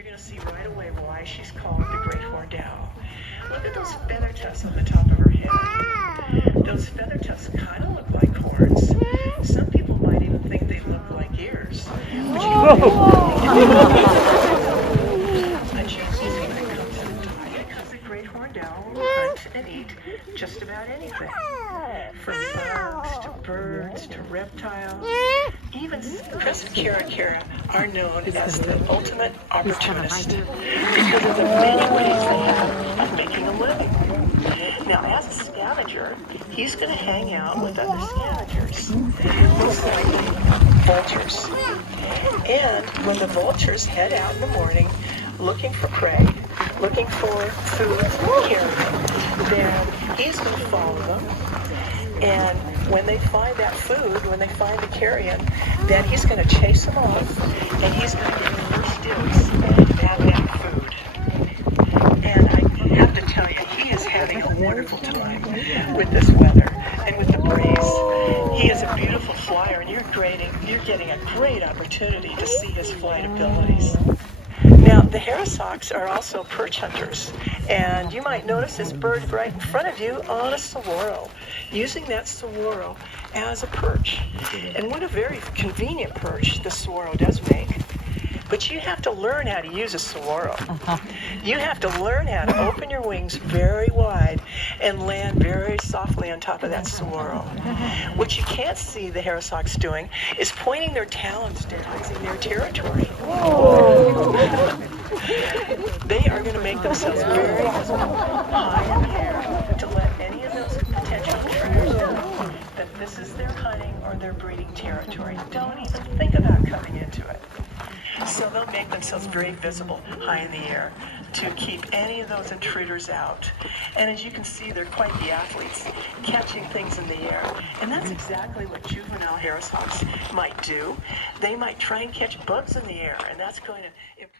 you're going to see right away why she's called the great horned owl. Look at those feather tufts on the top of her head. Those feather tufts kind of look like horns. Some people might even think they look like ears. But she's easy when it comes to the diet because the great horned owl will hunt and eat just about anything. From bugs to birds to reptiles. Even Chris and Kara are known as the ultimate opportunist because of the many ways they have of making a living. Now, as a scavenger, he's going to hang out with other scavengers, most likely vultures. And when the vultures head out in the morning looking for prey, looking for food for carrion, then he's going to follow them. And when they find that food, when they find the carrion, then he's going to chase them off, and he's going to get first dibs at that food. And I have to tell you, he is having a wonderful time with this weather and with the breeze. He is a beautiful flyer, and you're getting a great opportunity to see his flight abilities. Now, the harrisocks are also perch hunters, and you might notice this bird right in front of you on a saguaro, using that saguaro as a perch. And what a very convenient perch the saguaro does make. But you have to learn how to use a saguaro. You have to learn how to open your wings very wide and land very softly on top of that saguaro. What you can't see the harrisocks doing is pointing their talons down in their territory. They are going to make themselves very visible high in the air to let any of those potential intruders know that this is their hunting or their breeding territory. Don't even think about coming into it. So they'll make themselves very visible high in the air to keep any of those intruders out. And as you can see, they're quite the athletes, catching things in the air. And that's exactly what juvenile harrisocks might do. They might try and catch bugs in the air, and that's going to